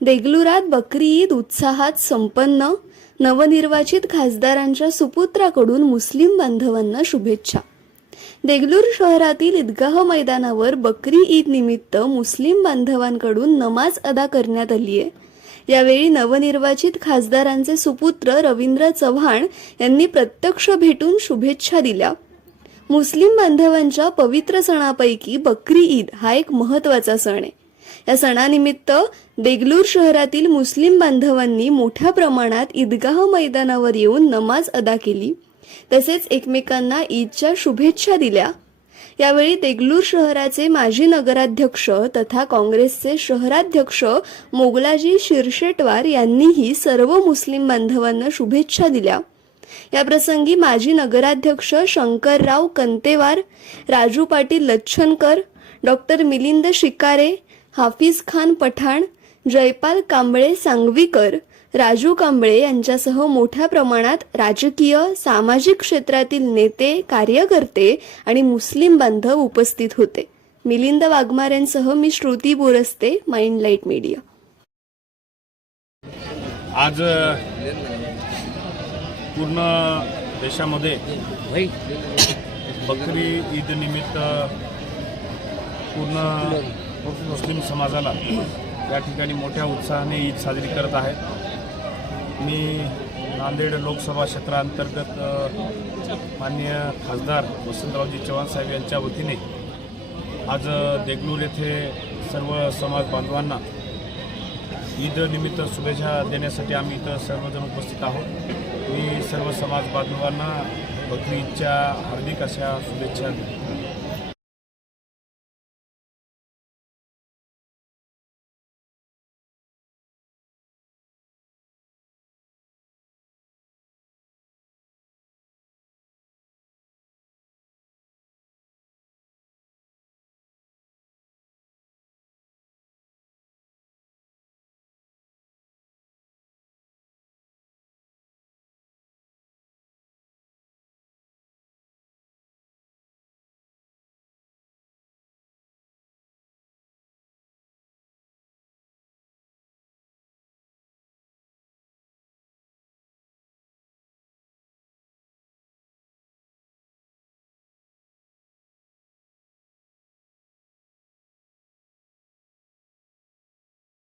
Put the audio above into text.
देगलुरात बकरी ईद उत्साहात संपन्न नवनिर्वाचित खासदारांच्या सुपुत्राकडून मुस्लिम बांधवांना शुभेच्छा. देगलूर शहरातील ईदगाह मैदानावर बकरी ईद निमित्त मुस्लिम बांधवांकडून नमाज अदा करण्यात आली आहे. यावेळी नवनिर्वाचित खासदारांचे सुपुत्र रवींद्र चव्हाण यांनी प्रत्यक्ष भेटून शुभेच्छा दिल्या. मुस्लिम बांधवांच्या पवित्र सणापैकी बकरी ईद हा एक महत्त्वाचा सण आहे. या सणानिमित्त देगलूर शहरातील मुस्लिम बांधवांनी मोठ्या प्रमाणात ईदगाह मैदानावर येऊन नमाज अदा केली. तसेच एकमेकांना ईदच्या शुभेच्छा दिल्या. यावेळी देगलूर शहराचे माजी नगराध्यक्ष तथा काँग्रेसचे शहराध्यक्ष मोगलाजी शिरशेटवार यांनीही सर्व मुस्लिम बांधवांना शुभेच्छा दिल्या. याप्रसंगी माजी नगराध्यक्ष शंकरराव कंतेवार राजू पाटील लच्छनकर डॉक्टर मिलिंद शिकारे हाफिज खान पठाण जयपाल कांबळे सांगवीकर राजू कांबळे यांच्यासह मोठ्या प्रमाणात राजकीय सामाजिक क्षेत्रातील नेते कार्यकर्ते आणि मुस्लिम बांधव उपस्थित होते. मिलिंद वाघमारेंसह मी Shruti Boraste mind light media. आज पूर्ण देशामध्ये बकरी ईद निमित्त पूर्ण मुस्लिम समाजाला या ठिकाणी मोठ्या उत्साहाने ईद साजरी करत आहेत मी नांदेड लोकसभा क्षेत्रांतर्गत अ, माननीय खासदार वसंतरावजी चव्हाण साहेब यांच्या वतीने आज देगलूर येथे सर्व समाज बांधवांना ईदनिमित्त शुभेच्छा देण्यासाठी आम्ही इथं सर्वजण उपस्थित आहोत. मी सर्व समाज बांधवांना बकरी ईदच्या हार्दिक अशा शुभेच्छा देतो.